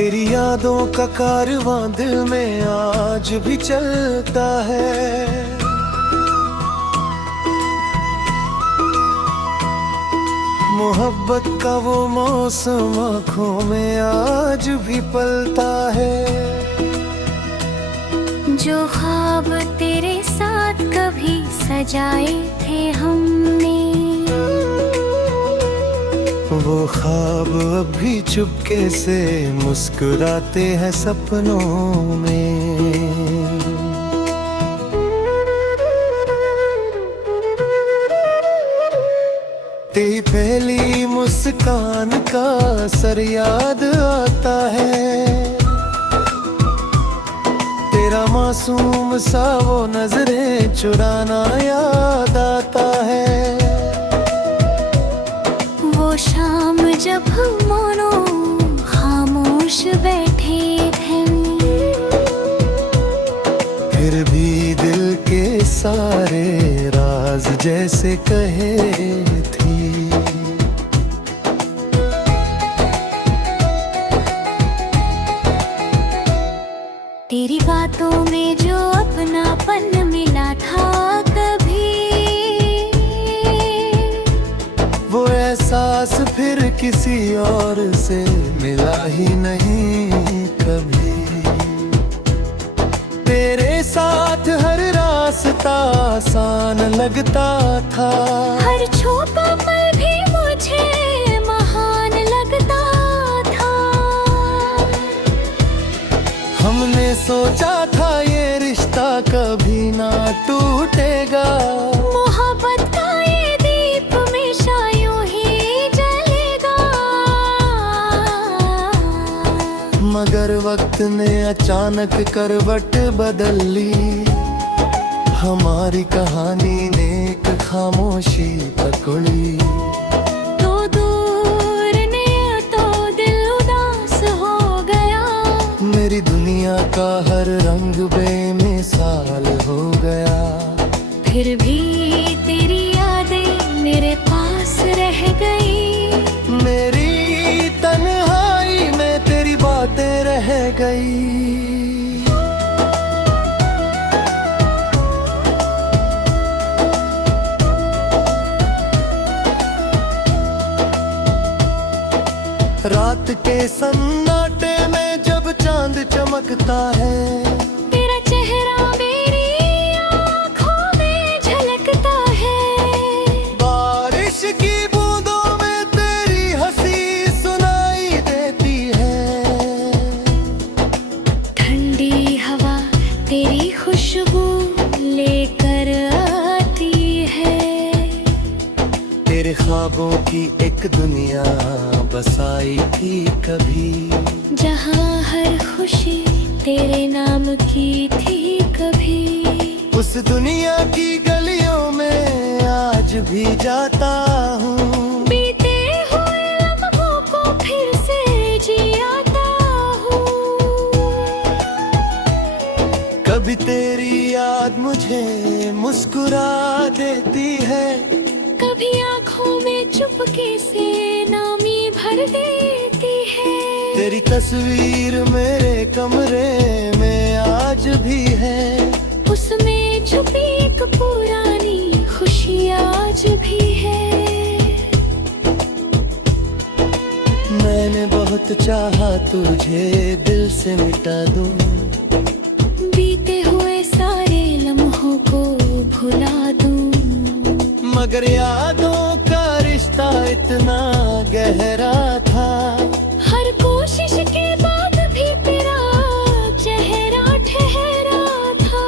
तेरी यादों का कारवां दिल में आज भी चलता है। मोहब्बत का वो मौसम आँखों में आज भी पलता है। जो ख्वाब तेरे साथ कभी सजाए थे हमने, वो ख्वाब अब भी चुपके से मुस्कुराते हैं सपनों में। तेरी पहली मुस्कान का असर याद आता है। तेरा मासूम सा वो नजरें चुराना याद आता है। वो शाम जब हम मानो खामोश बैठे थे, फिर भी दिल के सारे राज जैसे कहे थी। तेरी बातों में जो अपनापन मिला था कभी, वो एहसास फिर किसी और से मिला ही नहीं कभी। तेरे साथ हर रास्ता आसान लगता था, हर छोटा पल भी मुझे महान लगता था। हमने सोचा था ये रिश्ता कभी ना टूटेगा। मोहब्बत का ये दीप हमेशा यूं ही जलेगा। मगर वक्त ने अचानक करवट बदल ली। हमारी कहानी ने एक खामोशी पकड़ी। तो दूर ने तो दिल उदास हो गया। मेरी दुनिया का हर रंग बेमिसाल हो गया। फिर भी तेरी यादें मेरे पास रह गई। मेरी तन्हाई में तेरी बातें रह गई। रात के सन्नाटे में जब चांद चमकता है, तेरा चेहरा मेरी आँखों में झलकता है। बारिश की बूंदों में तेरी हंसी सुनाई देती है। ठंडी हवा तेरी खुशबू लेकर आती है। तेरे ख्वाबों की एक दुनिया बसाई थी कभी, जहाँ हर खुशी तेरे नाम की थी कभी। उस दुनिया की गलियों में आज भी जाता हूँ। बीते हुए लम्हों को फिर से जियाता हूँ। कभी तेरी याद मुझे मुस्कुरा देती है, कभी आँखों में चुपके से नामी भर देती है। तेरी तस्वीर मेरे कमरे में आज भी है। उसमें छुपी एक पुरानी खुशी आज भी है। मैंने बहुत चाहा तुझे दिल से मिटा दूं, बीते हुए सारे लम्हों को भुला दूं। मगर यादों का रिश्ता इतना गहरा था। हर कोशिश के बाद भी तेरा चेहरा ठहरा था।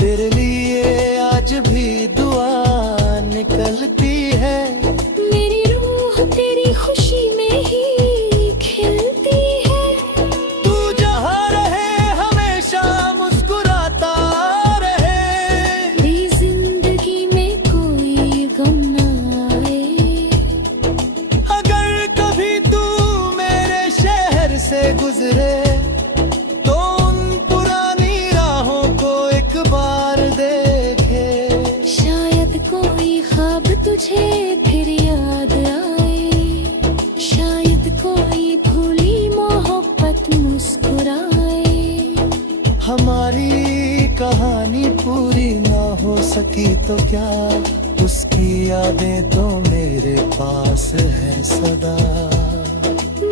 तेरे लिए आज भी दुआ निकलती है। मेरी रूह तेरी खुशी में ही खिलती है। तू जहाँ रहे हमेशा मुस्कुराता रहे। मेरी जिंदगी में कोई गम ना आए। अगर कभी तू मेरे शहर से गुजरे तो उन पुरानी राहों को एक बार देखे। शायद कोई ख्वाब तुझे फिर याद आए। शायद कोई सकी तो क्या, उसकी यादें तो मेरे पास है सदा।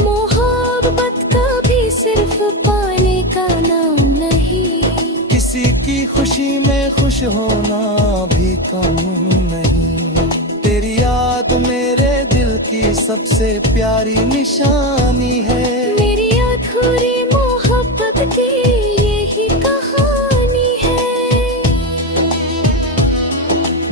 मोहब्बत कभी सिर्फ पाने का नाम नहीं, किसी की खुशी में खुश होना भी कम नहीं। तेरी याद मेरे दिल की सबसे प्यारी निशानी है। मेरी अधूरी मोहब्बत की यही कहानी है।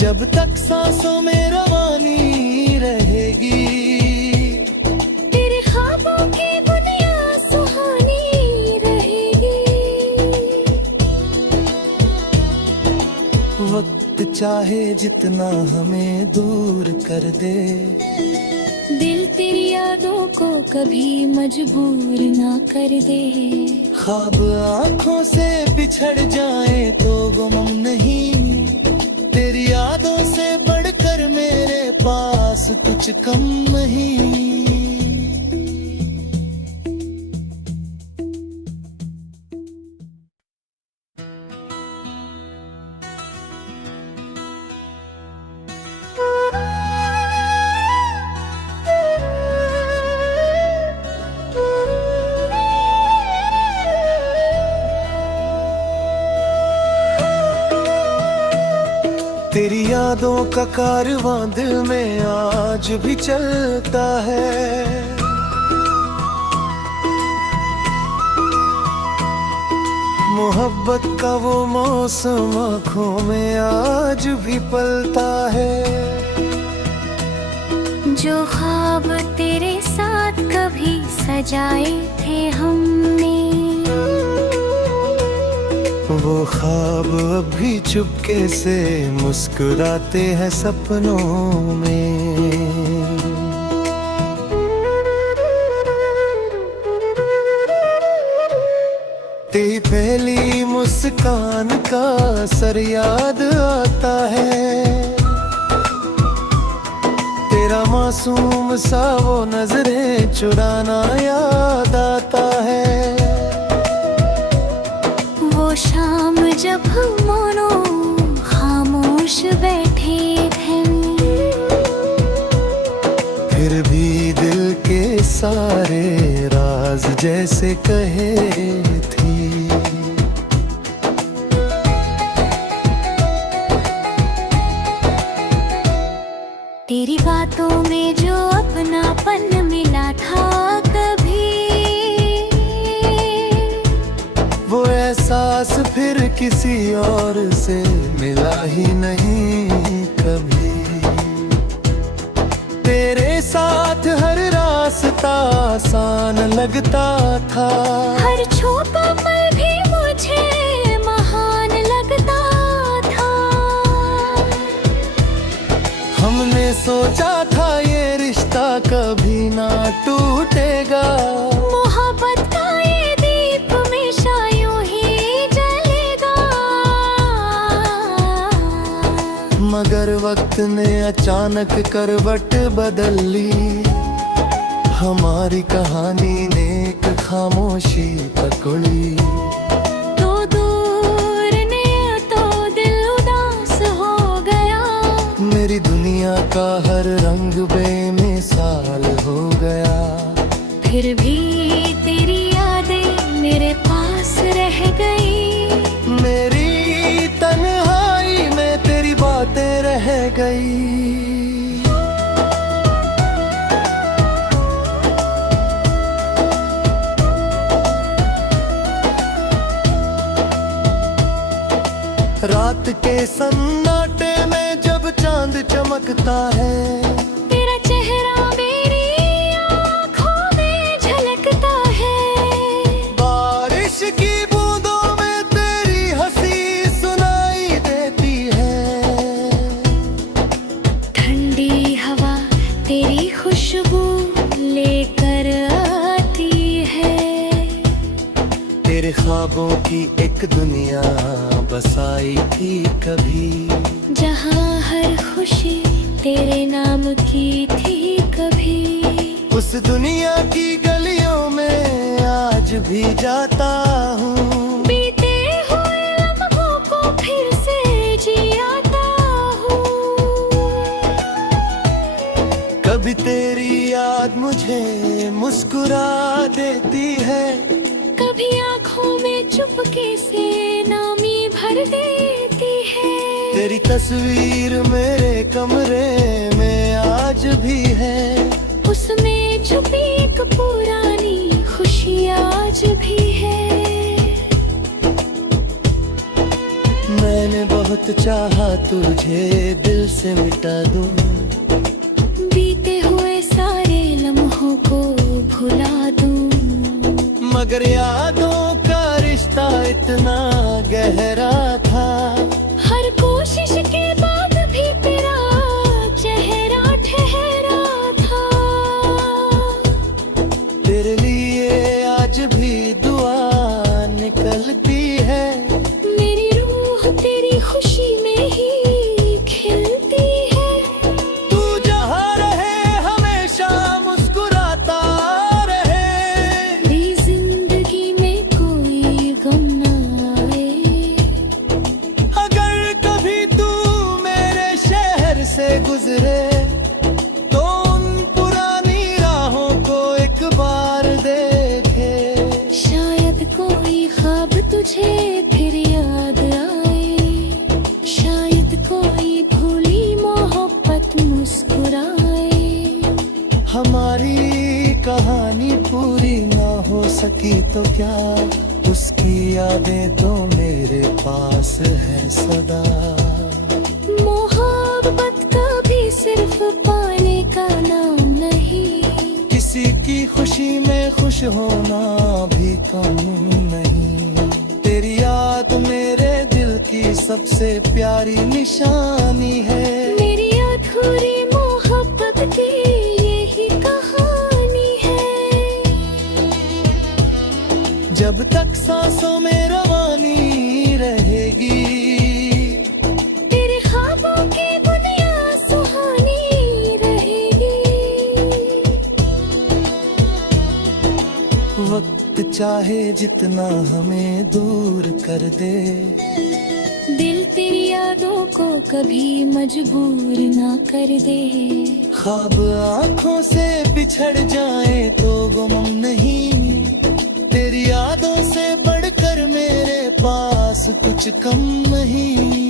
जब तक सांसों में रवानी रहेगी, तेरे ख्वाबों की दुनिया सुहानी रहेगी। वक्त चाहे जितना हमें दूर कर दे, दिल तेरी यादों को कभी मजबूर ना कर दे। ख्वाब आँखों से बिछड़ जाए तो गम नहीं, तेरी यादों से बढ़कर मेरे पास कुछ कम नहीं। तेरी यादों का कारवां दिल में आज भी चलता है। मोहब्बत का वो मौसम आँखों में आज भी पलता है। जो ख्वाब तेरे साथ कभी सजाए थे हमने, वो ख्वाब अब भी चुपके से मुस्कुराते हैं सपनों में। तेरी पहली मुस्कान का असर याद आता है। तेरा मासूम सा वो नजरें चुराना याद आता है। वो शाम जब हम दोनों खामोश बैठे थे, फिर भी दिल के सारे राज जैसे कहे थी। तेरी बातों में जो अपनापन मिला था कभी, वो एहसास फिर किसी और से मिला ही नहीं कभी। तेरे साथ हर रास्ता आसान लगता था, हर छोटा पल भी मुझे महान लगता था। हमने सोचा था ये रिश्ता कभी ना टूटेगा। मोहब्बत का ये दीप हमेशा यूं ही जलेगा। मगर वक्त ने अचानक करवट बदल ली। हमारी कहानी ने एक खामोशी पकड़ी। तो दूर ने तो दिल उदास हो गया। मेरी दुनिया का हर रंग बेमिसाल हो गया। फिर भी तेरी यादें मेरे पास रह गई। मेरी तन्हाई में तेरी बातें रह गई। रात के सन्नाटे में जब चांद चमकता है, तेरा चेहरा मेरी आँखों में झलकता है। बारिश की बूंदों में तेरी हंसी सुनाई देती है। ठंडी हवा तेरी खुशबू लेकर आती है। तेरे ख्वाबों की एक दुनिया बसाई थी कभी, जहाँ हर खुशी तेरे नाम की थी कभी। उस दुनिया की गलियों में आज भी जाता हूँ। बीते हुए लम्हों को फिर से जियाता कभी तेरी याद मुझे मुस्कुरा देती है, कभी आँखों में चुपके से नामी भर देती है। तेरी तस्वीर मेरे कमरे में आज भी है, उसमें छुपी एक पुरानी खुशी आज भी है। मैंने बहुत चाहा तुझे दिल से मिटा दूं, बीते हुए सारे लम्हों को भुला दूं, मगर यादों का रिश्ता इतना गहरा था। हर कोशिश के बाद भी तेरा चेहरा ठहरा था। तेरे लिए आज भी दुआ निकलती है, मेरी रूह तेरी खुशी में ही खिलती है। तू जहाँ रहे हमेशा मुस्कुराता रहे, मेरी जिंदगी में कोई गम न आए। अगर कभी तू मेरे शहर से गुजरे तो उन पुरानी राहों को एक बार देखे। शायद कोई ख्वाब तुझे फिर याद आए, शायद कोई भूली मोहब्बत मुस्कुराए। हमारी कहानी पूरी ना हो सकी तो क्या, उसकी यादें तो मेरे पास है सदा। मोहब्बत कभी सिर्फ पाने का नाम नहीं, किसी की खुशी में खुश होना भी कम नहीं। तेरी याद मेरे दिल की सबसे प्यारी निशानी है, मेरी अधूरी मोहब्बत की यही कहानी है। जब तक सांसों में रवानी रहेगी, तेरे ख्वाबों की दुनिया सुहानी रहेगी। वक्त चाहे जितना हमें दूर कर दे, दिल तेरी यादों को कभी मजबूर ना कर दे। ख्वाब आँखों से बिछड़ जाए तो गम नहीं, तेरी यादों से बढ़कर मेरे पास कुछ कम नहीं।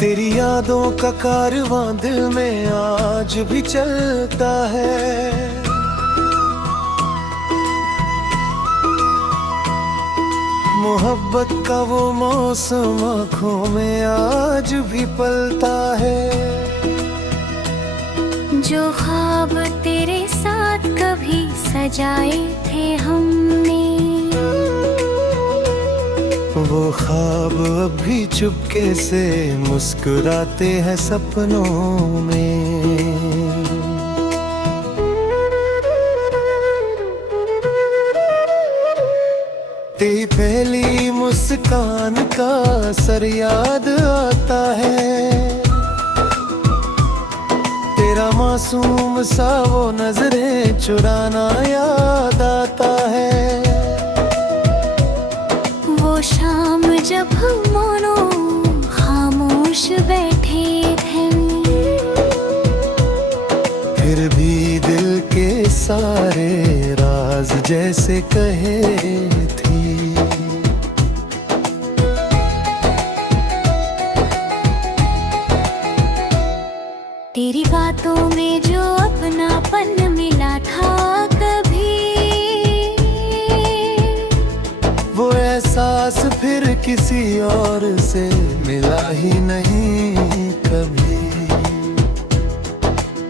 तेरी यादों का कारवां दिल में आज भी चलता है, मोहब्बत का वो मौसम आँखों में आज भी पलता है। जो ख्वाब तेरे साथ कभी सजाए थे हमने, वो ख्वाब अभी चुपके से मुस्कुराते हैं सपनों में। तेरी पहली मुस्कान का असर याद आता है, तेरा मासूम सा वो नजरें चुराना याद आता है। वो शाम जब हम मानो खामोश बैठे थे, फिर भी दिल के सारे राज जैसे कहे थी। तेरी बातों में जो अपनापन मिला था कभी, वो एहसास फिर किसी और से मिला ही नहीं कभी।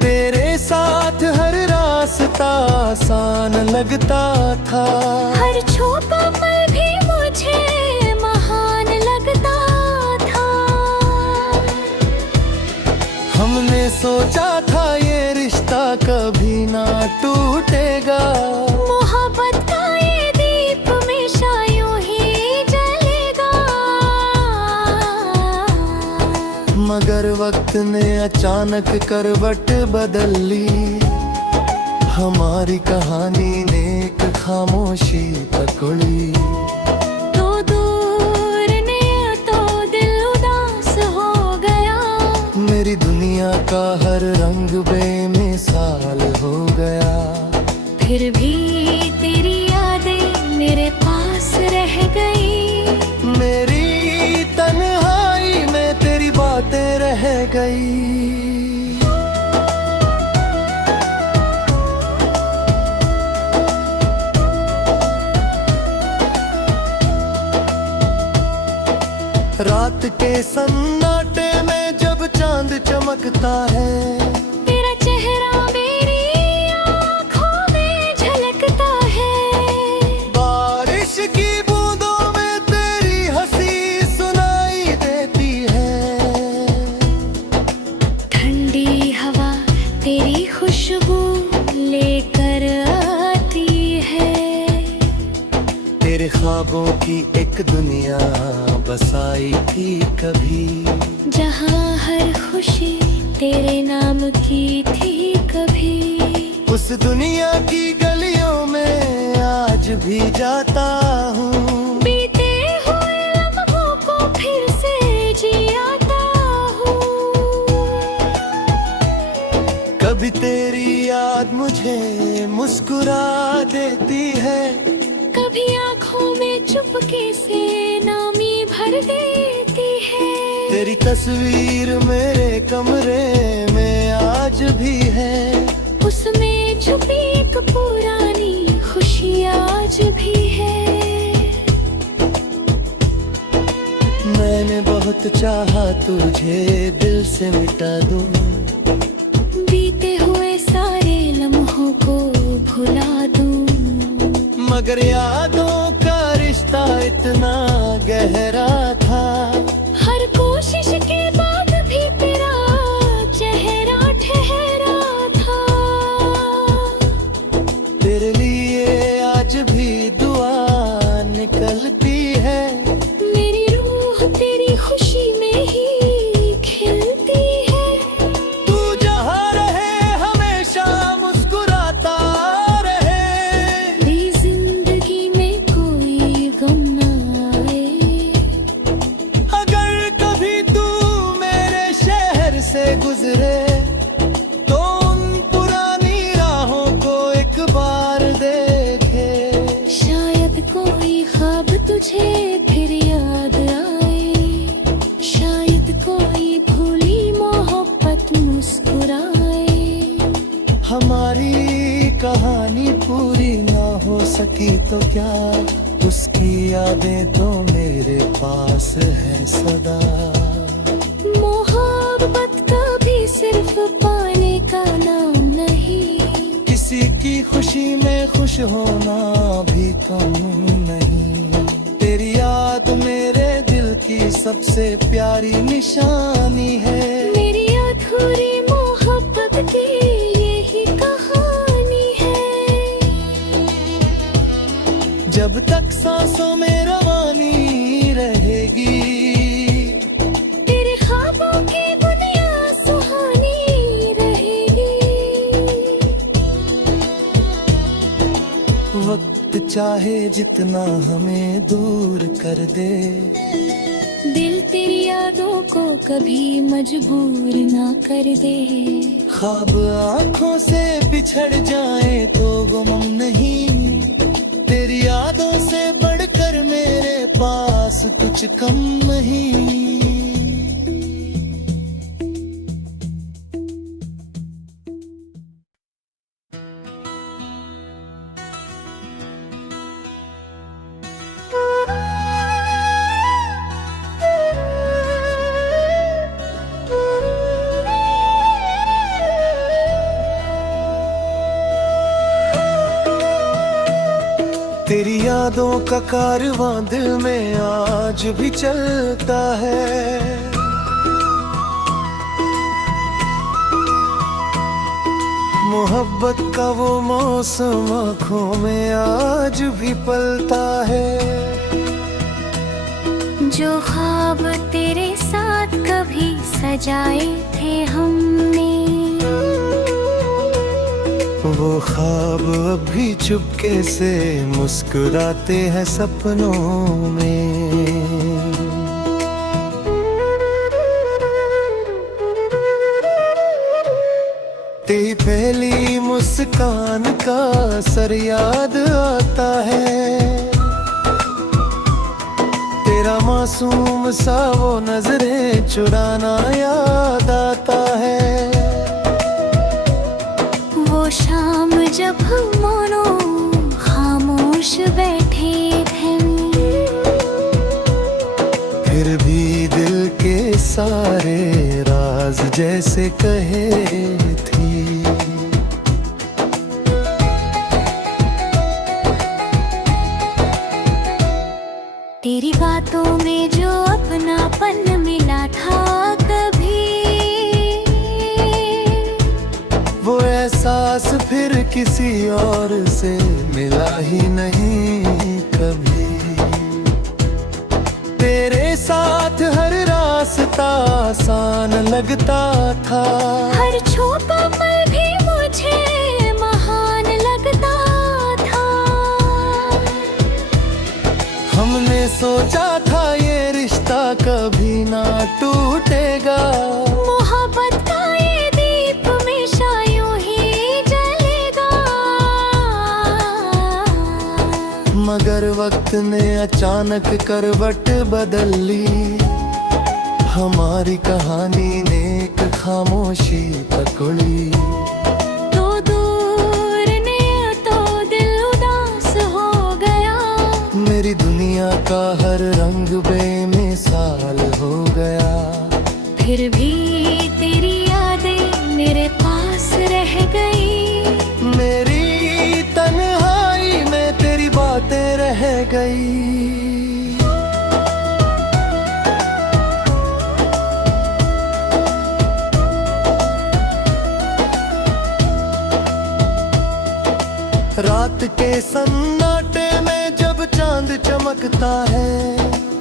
तेरे साथ हर रास्ता आसान लगता था, हर छोटा पल भी मुझे महान लगता था। हमने सोचा था ये रिश्ता कभी ना टूटेगा, मोहब्बत का ये दीप हमेशा यूं मगर वक्त ने अचानक करवट बदल ली। हमारी कहानी ने एक खामोशी पकड़ी। तो दूर ने तो दिल उदास हो गया। मेरी दुनिया का हर रंग बेमिसाल हो गया। फिर भी तेरी यादें मेरे पास रह गई। मेरी तन्हाई में तेरी बातें रह गई। रात के सन्नाटे में जब चांद चमकता है, तेरा चेहरा मेरी आँखों में झलकता है। बारिश की बूंदों में तेरी हंसी सुनाई देती है। ठंडी हवा तेरी खुशबू लेकर आती है। तेरे ख्वाबों की एक दुनिया बसाई थी कभी, जहाँ हर खुशी तेरे नाम की थी कभी। उस दुनिया की गलियों में आज भी जाता हूँ। बीते हुए लम्हों को फिर से जियाता हूँ। कभी तेरी याद मुझे मुस्कुरा देती है, कभी आँखों में चुपके से नामी भर देती है। तेरी तस्वीर मेरे कमरे में आज भी है। उसमें छुपी एक पुरानी खुशी आज भी है। मैंने बहुत चाहा तुझे दिल से मिटा दूं, बीते हुए सारे लम्हों को भुला दूं। मगर यादों का रिश्ता इतना गहरा था। हर कोशिश के बाद भी तेरा चेहरा ठहरा था। तेरे लिए आज भी दुआ निकलती है। मेरी रूह तेरी खुशी में ही खिलती है। तू जहाँ रहे हमेशा मुस्कुराता रहे। मेरी जिंदगी में कोई गम ना आए। अगर कभी तू मेरे शहर से गुजरे तो उन पुरानी राहों को एक बार देखे। शायद कोई ख्वाब तुझे फिर याद आए। शायद कोई भूली मोहब्बत मुस्कुराए। हमारी कहानी पूरी ना हो सकी तो क्या, उसकी यादें तो मेरे पास है सदा। मोहब्बत कभी सिर्फ पाने का नाम नहीं। किसी की खुशी में खुश होना भी कम नहीं। तेरी याद मेरे दिल की सबसे प्यारी निशानी है। मेरी अधूरी मोहब्बत की यही कहानी है। जब तक सांसों में रवानी रहेगी, तेरे ख्वाबों की दुनिया सुहानी रहेगी। वक्त चाहे जितना हमें दूर कर दे, दिल तेरी यादों को कभी मजबूर ना कर दे। ख्वाब आँखों से बिछड़ जाए तो गम नहीं। तेरी यादों से बढ़कर मेरे पास कुछ कम नहीं। तेरी यादों का कारवां दिल में आज भी चलता है। मोहब्बत का वो मौसम आँखों में आज भी पलता है। जो ख्वाब तेरे साथ साथ कभी सजाए थे हमने। वो ख्वाब अब भी चुपके से मुस्कुराते हैं सपनों में। तेरी पहली मुस्कान का असर याद आता है, तेरा मासूम सा वो नजरें चुराना याद आता है। वो शाम जब हम दोनों खामोश बैठे थे, फिर भी दिल के सारे राज जैसे कहे थी। तेरी बातों में जो अपनापन मिला था कभी, वो एहसास फिर किसी और से मिला ही नहीं कभी। तेरे साथ हर रास्ता आसान लगता था, हर छोटा पल भी मुझे महान लगता था। हमने सोचा था ये रिश्ता कभी ना टूटेगा, मोहब्बत का ये दीप हमेशा यूं ही जलेगा। मगर वक्त ने अचानक करवट बदल ली, हमारी कहानी ने एक खामोशी पकड़ी। तो दूर ने तो दिल उदास हो गया, मेरी दुनिया का हर रंग बेमिसाल हो गया। फिर भी तेरी यादें मेरे पास रह गई, मेरी तन्हाई में तेरी बातें रह गई। रात के सन्नाटे में जब चांद चमकता है,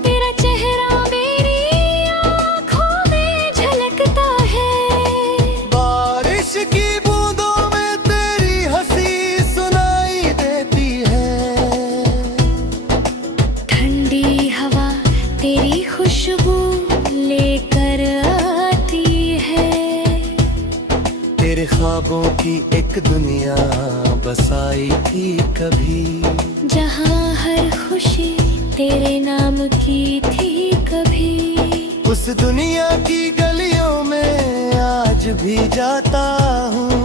तेरा चेहरा मेरी आँखों में झलकता है। बारिश की बूंदों में तेरी हंसी सुनाई देती है, ठंडी हवा तेरी खुशबू लेकर आती है। तेरे ख्वाबों की एक दुनिया बसाई थी कभी, जहाँ हर खुशी तेरे नाम की थी कभी। उस दुनिया की गलियों में आज भी जाता हूँ।